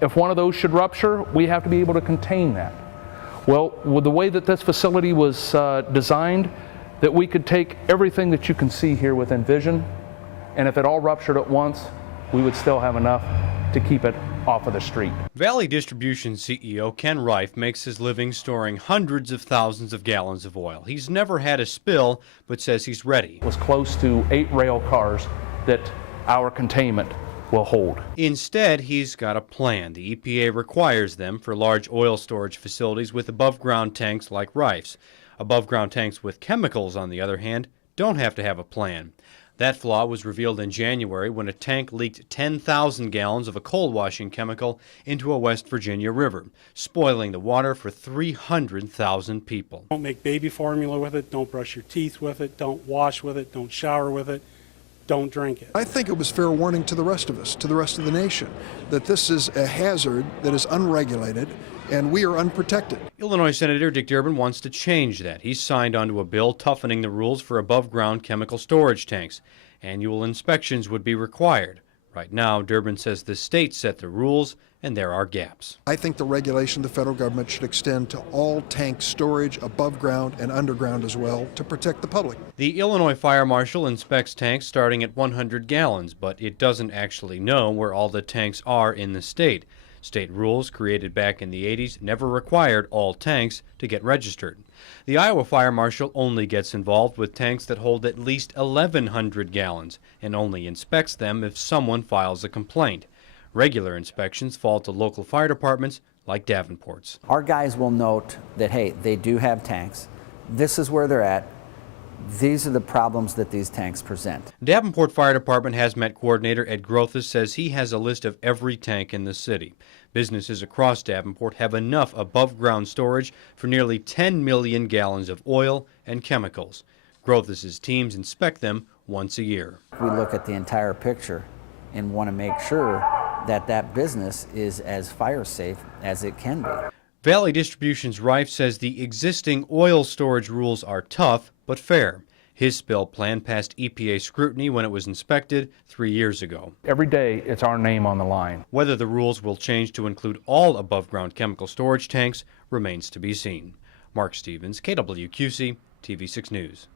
if one of those should rupture, we have to be able to contain that. Well, with the way that this facility was designed, that we could take everything that you can see here within vision, and if it all ruptured at once, we would still have enough to keep it off of the street. Valley Distribution CEO Ken Reif makes his living storing hundreds of thousands of gallons of oil. He's never had a spill, but says he's ready. It was close to 8 rail cars that our containment will hold. Instead, he's got a plan. The EPA requires them for large oil storage facilities with above-ground tanks like Reif's. Above-ground tanks with chemicals, on the other hand, don't have to have a plan. That flaw was revealed in January when a tank leaked 10,000 gallons of a coal washing chemical into a West Virginia river, spoiling the water for 300,000 people. Don't make baby formula with it, don't brush your teeth with it, don't wash with it, don't shower with it, don't drink it. I think it was fair warning to the rest of us, to the rest of the nation, that this is a hazard that is unregulated and we are unprotected. Illinois Senator Dick Durbin wants to change that. He's signed onto a bill toughening the rules for above-ground chemical storage tanks. Annual inspections would be required. Right now, Durbin says the states set the rules, and there are gaps. I think the regulation of the federal government should extend to all tank storage above ground and underground as well to protect the public. The Illinois Fire Marshal inspects tanks starting at 100 gallons, but it doesn't actually know where all the tanks are in the state. State rules created back in the 80s never required all tanks to get registered. The Iowa Fire Marshal only gets involved with tanks that hold at least 1,100 gallons and only inspects them if someone files a complaint. Regular inspections fall to local fire departments like Davenport's. Our guys will note that, hey, they do have tanks. This is where they're at. These are the problems that these tanks present. Davenport Fire Department Hazmat Coordinator Ed Grothus says he has a list of every tank in the city. Businesses across Davenport have enough above-ground storage for nearly 10 million gallons of oil and chemicals. Grothus's teams inspect them once a year. We look at the entire picture and want to make sure that that business is as fire safe as it can be. Valley Distribution's Reif says the existing oil storage rules are tough but fair. His spill plan passed EPA scrutiny when it was inspected 3 years ago. Every day, it's our name on the line. Whether the rules will change to include all above-ground chemical storage tanks remains to be seen. Mark Stevens, KWQC, TV6 News.